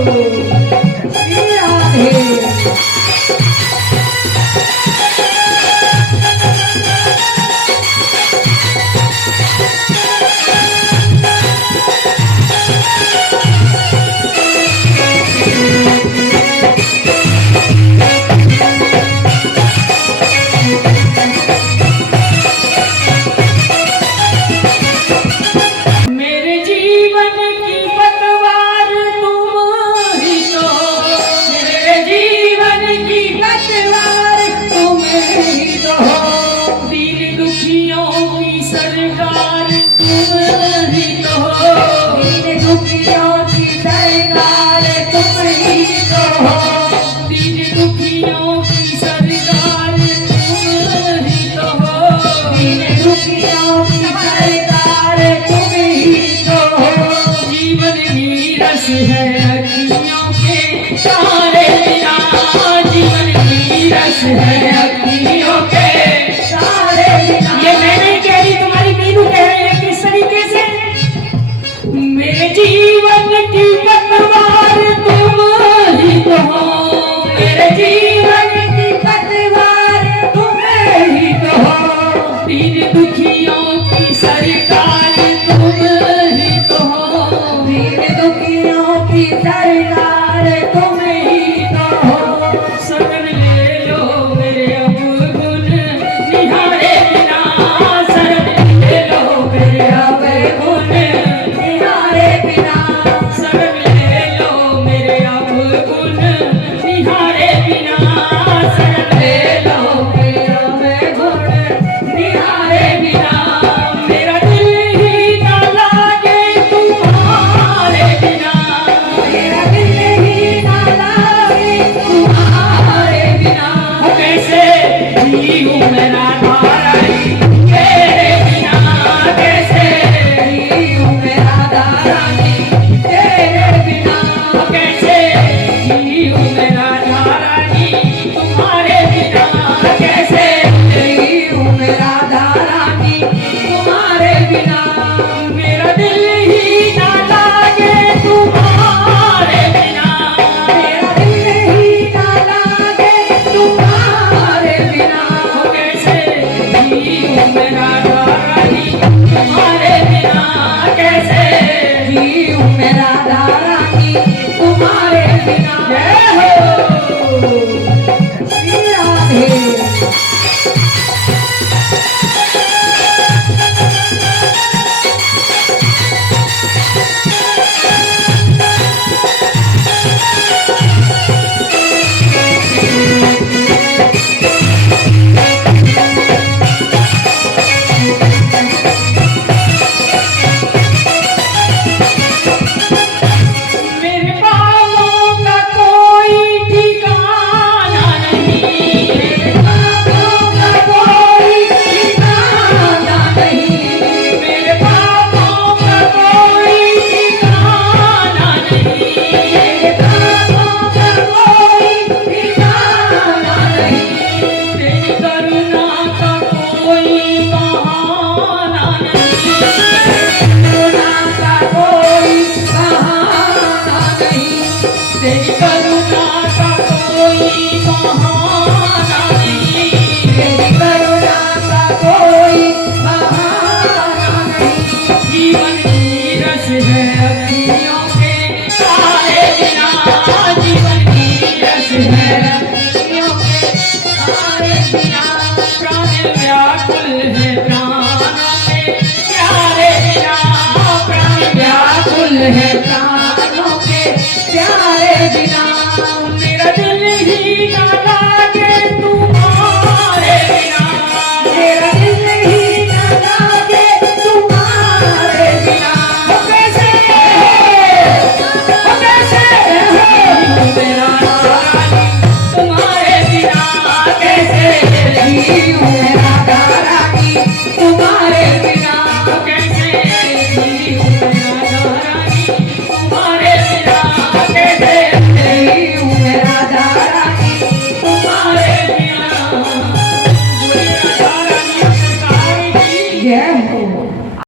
श्री राधे। ये मैं नहीं कह रही, तुम्हारी मीनू कह रही है। किस तरीके से? मेरे जीवन की पतवार तुम ही तो हो, मेरे जीवन की पतवार तुम ही तो हो, दीन दुखियों की सरकार तुम ही तो हो, दीन दुखियों की सरकार तुम ही तो हो। शरण ले लो मेरे अवगुण निहारे बिना, शरण ले लो मेरे अवगुण निहारे बिना, शरण ले लो मेरे अवगुण निहारे बिना, शरण ले लो मेरे अवगुण निहारे बिना। मेरा दिल ही ना लागे तुम्हारे बिना, मेरा दिल ही ना लागे तुम्हारे बिना। कैसे जीऊं मैं राधारानी तेरे बिना, कैसे जीऊं मैं राधारानी तेरे बिना, कैसे जीऊं मैं राधारानी तुम्हारे बिना, कैसे जीऊं मैं राधारानी तुम्हारे बिना। मेरा दिल ही ना लागे तुम्हारे बिना, मेरा दिल ही ना लागे तुम्हारे बिना, कैसे जीऊं मैं राधारानी तुम्हारे बिना, कैसे जीऊं मैं राधारानी तुम्हारे बिना। जय हो श्री राधे। मेरे पापों का कोई ठिकाना नहीं, मेरे पापों का कोई ठिकाना नहीं, मेरे पापों का कोई ठिकाना नहीं, मेरे पापों का कोई ठिकाना नहीं, तेरी करुणा का कोई बहाना नहीं, करुणा का कोई बहाना नहीं, तेरी करुणा का कोई बहाना नहीं, तेरी करुणा का कोई बहाना नहीं। जीवन की रस है अखियों के तारे बिना, जीवन की रस है अखियों के तारे बिना, प्राण व्याकुल है प्राणों के प्यारे बिना, प्राण व्याकुल है प्राणों के प्यारे बिना। मेरा दिल ही ना लागे तुम्हारे बिना, मेरा दिल ही ना लागे तुम्हारे बिना, कैसे मेरा राधारानी तुम्हारे बिना, कैसे जीऊं मैं राधारानी तुम्हारे बिना, कैसे जीऊं मैं राधारानी तुम्हारे बिना, कैसे जीऊं मैं राधारानी तुम्हारे बिना। बोले राधारानी सरकार की जय हो।